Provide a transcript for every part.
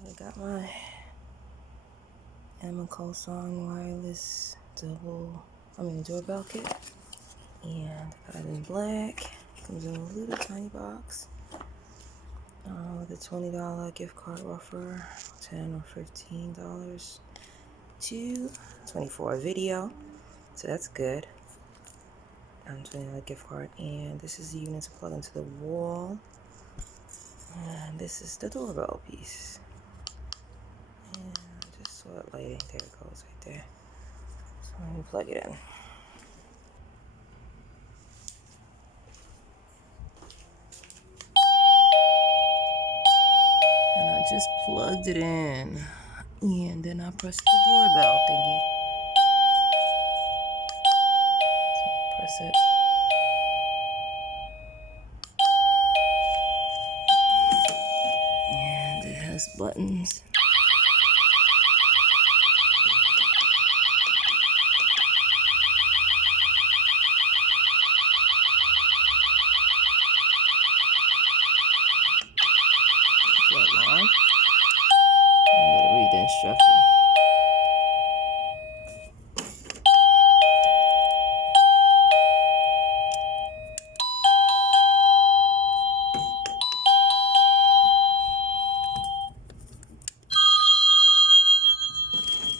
I got my Song wireless doorbell kit, and I got it in black. Comes in a little tiny box with a $20 gift card offer, $10 or $15 to 24 video, so that's good. $20 gift card, and this is the unit to plug into the wall, and this is the doorbell piece. And I just saw it lighting. There it goes, right there. So let me plug it in. And I just plugged it in, and then I pressed the doorbell thingy. So press it. And it has buttons. It's an alarm. I'm gonna read the instruction.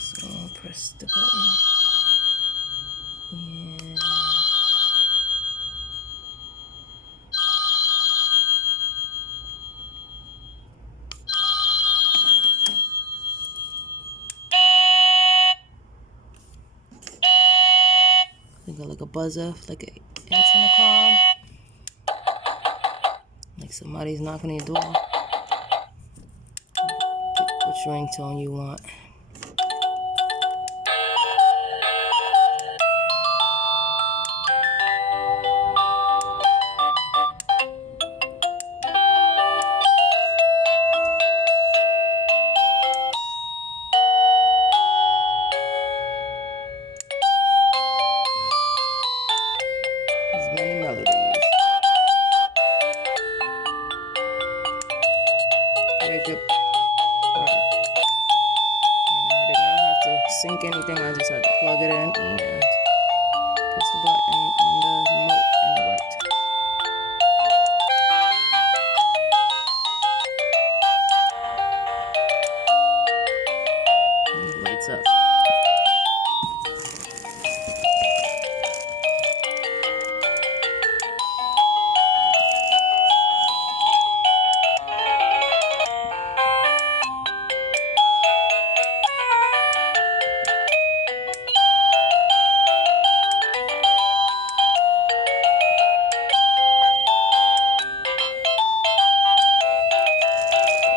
So I'll press the button, and I got like a buzzer, like an intercom, like somebody's knocking on your door. Pick which ringtone you want. There's many melodies. Very good product. And I did not have to sync anything. I just had to plug it in and press the button on the remote, and it worked. And it lights up.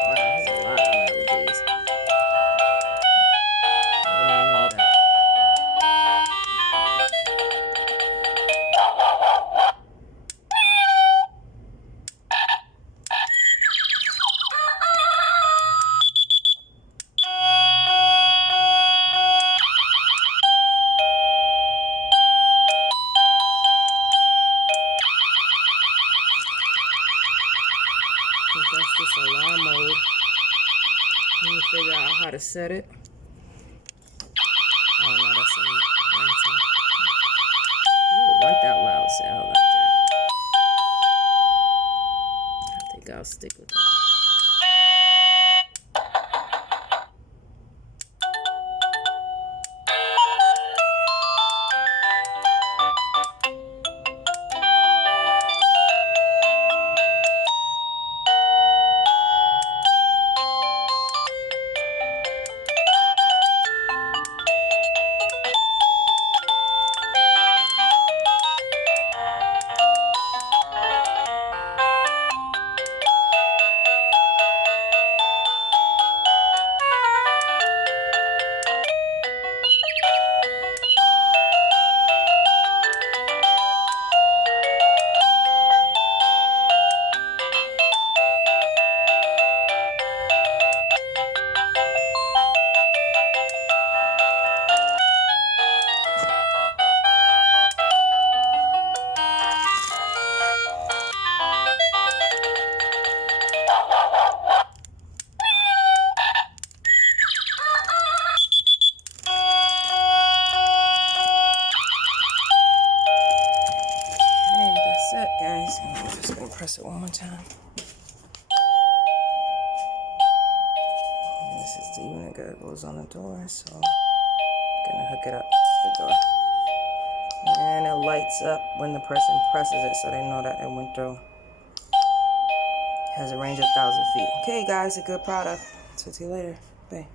Wow, there's a lot of melodies. I didn't even know that. I think that's just alarm mode. Let me figure out how to set it. Oh no, that's some ringtone. Ooh, it weren't that loud, so I like that. I think I'll stick with that. set, guys. I'm just gonna press it one more time. And this is the unit that goes on the door, so I'm gonna hook it up to the door. And it lights up when the person presses it, so they know that it went through. Has a range of 1,000 feet. Okay, guys, a good product. Talk to you later. Bye.